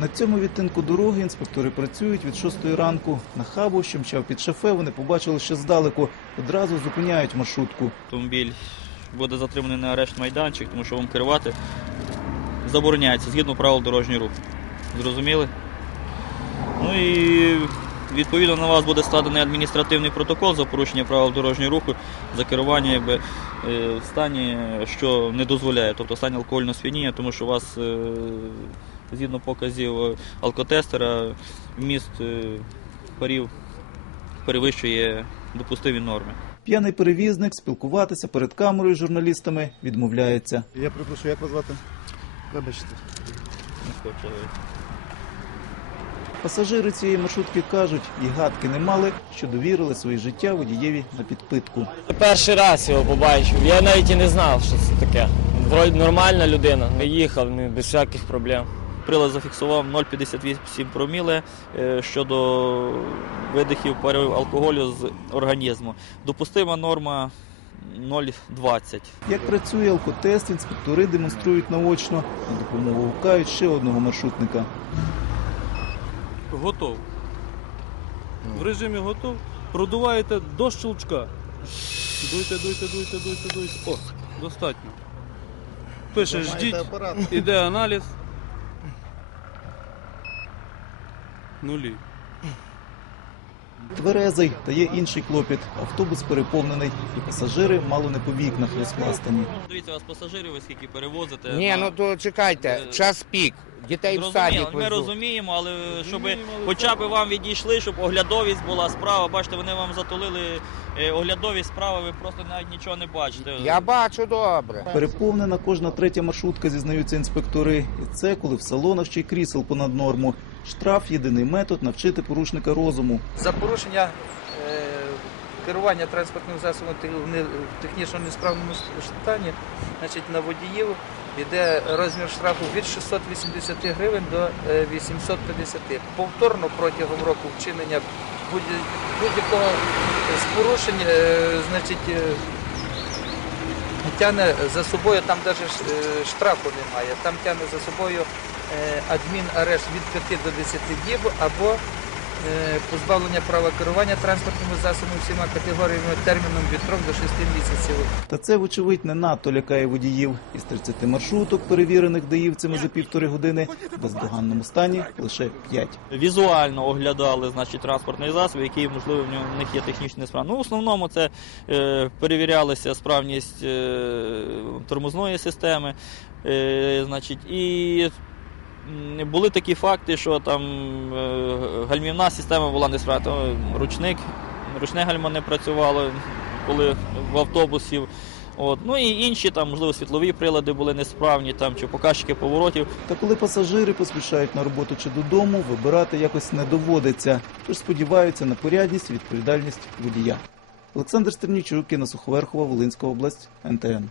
На цьому відтинку дороги інспектори працюють від 6 ранку. На хабу, що мчав під шофе, вони побачили ще здалеку. Одразу зупиняють маршрутку. Автомобіль буде затриманий на арешт майданчик, тому що вам керувати забороняється згідно правил дорожнього руху. Зрозуміли? Ну і відповідно на вас буде складений адміністративний протокол за порушення правил дорожнього руху, за керування якби, е, в стані, що не дозволяє, тобто стані алкогольного сп'яніння, тому що у вас е, згідно показів е, алкотестера вміст е, парів перевищує допустимі норми. П'яний перевізник спілкуватися перед камерою з журналістами відмовляється. Я припрошу, як вас звати? Вибачте. Не. Пасажири цієї маршрутки кажуть, і гадки не мали, що довірили своє життя водієві на підпитку. Перший раз його побачив. Я навіть і не знав, що це таке. Вроді нормальна людина. Їхав не без всяких проблем. Прилад зафіксував 0,58 проміле е, щодо видихів парів алкоголю з організму. Допустима норма 0,20. Як працює алкотест, інспектори демонструють наочно. На допомогу гукають ще одного маршрутника. Готов. В режимі готов. Продуваєте до щелчка. Дуйте, дуйте, дуйте, дуйте, дуйте. О, достатньо. Пише, ждіть, іде аналіз. Нулі. Тверезий та є інший клопіт. Автобус переповнений, і пасажири мало не по вікнах розпластані. Дивіться, вас пасажирів, ви скільки перевозите. Ні, ну то чекайте, Е, час пік. Дітей в садик ми розуміємо, але щоб хоча б вам відійшли, щоб оглядовість була справа. Бачите, вони вам затулили е, оглядовість справи, ви просто навіть нічого не бачите. Я бачу добре. Переповнена кожна третя маршрутка, зізнаються інспектори. І це коли в салонах ще й крісел понад норму. Штраф єдиний метод навчити порушника розуму. За порушення е, керування транспортним засобом в технічно несправному стані, значить, на водіїв йде розмір штрафу від 680 гривень до е, 850. Повторно протягом року вчинення будь- будь-якого з порушень, е, значить, е, тягне за собою, там навіть штрафу немає, там тягне за собою е, адмінарешт від 5 до 10 діб або е, позбавлення права керування транспортними засобами всіма категоріями терміном від 3 до 6 місяців. Та це, вочевидь, не надто лякає водіїв. Із 30 маршруток, перевірених даївцями за півтори години, в бездоганному стані лише 5. Візуально оглядали значить, транспортний засіб, який, можливо, в нього- в них є технічна справа. Ну, в основному це е, перевірялася справність е, тормозної системи. Е, значить, і були такі факти, що там е, гальмівна система була несправна. То Ручник, ручне гальмо не працювало, коли в автобусі. От. Ну і інші там, можливо, світлові прилади були несправні, там, чи показчики поворотів. Та коли пасажири поспішають на роботу чи додому, вибирати якось не доводиться. Тож сподіваються на порядність відповідальність водія. Олександр Стернічук, Інна Суховерхова, Волинська область, НТН.